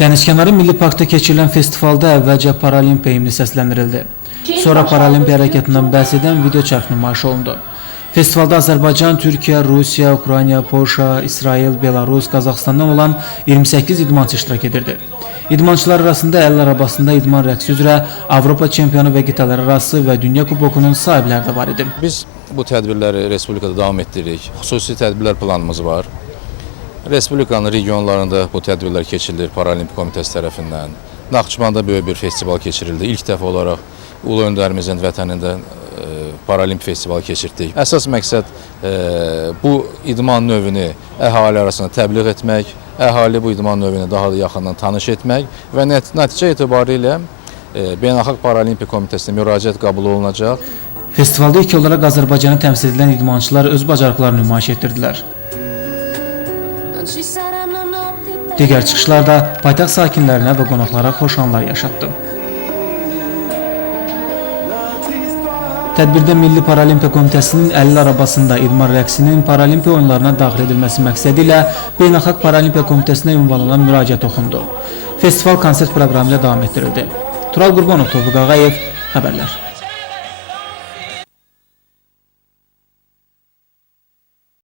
Dənizkənarı Milli Parkda keçirilən festivalda əvvəlcə Paralimpiya himni səsləndirildi. Sonra Paralimpiya hərəkətindən bəhs edən video çarx nümayiş olundu. Festivalda Azərbaycan, Türkiyə, Rusiya, Ukrayna, Polşa, İsrail, Belarus, Qazaxıstandan olan 28 idmançı iştirak edirdi. İdmançılar arasında əl arabasında idman rəqsi üzrə Avropa çempionu və qitələrarası və Dünya Kubokunun sahibləri də var idi. Biz bu tədbirləri Respublikada davam etdiririk. Xüsusi tədbirlər planımız var. Respublikanın regionlarında bu tədbirlər keçirilir Paralimpiya Komitəsi tərəfindən. Naxçıvanda böyük bir festival keçirildi. İlk dəfə olaraq Ulu Öndərimizin vətənində Paralimpiya festivalı keçirdik. Əsas məqsəd bu idman növünü əhali arasında təbliğ etmək, əhali bu idman növünü daha da yaxından tanış etmək və nəticə etibarilə Beynəlxalq Paralimpiya Komitəsinə müraciət qəbul olunacaq. Festivalda ilk olaraq Azərbaycanı təmsil edilən idmançılar öz bacarıqlarını nümayiş etdirdilər. Digər çıxışlarda paytaxt sakinlərinə və qonaqlara xoş anlar yaşatdı. Tədbirdə Milli Paralimpiya Komitəsinin əlil arabasında idman rəqsinin Paralimpiya oyunlarına daxil edilməsi məqsədi ilə Beynəlxalq Paralimpiya Komitəsinə ünvanlanan müraciət oxundu. Festival konsert proqramı ilə davam etdirildi. Tural Qurbanov, Tofiq Ağayev, xəbərlər.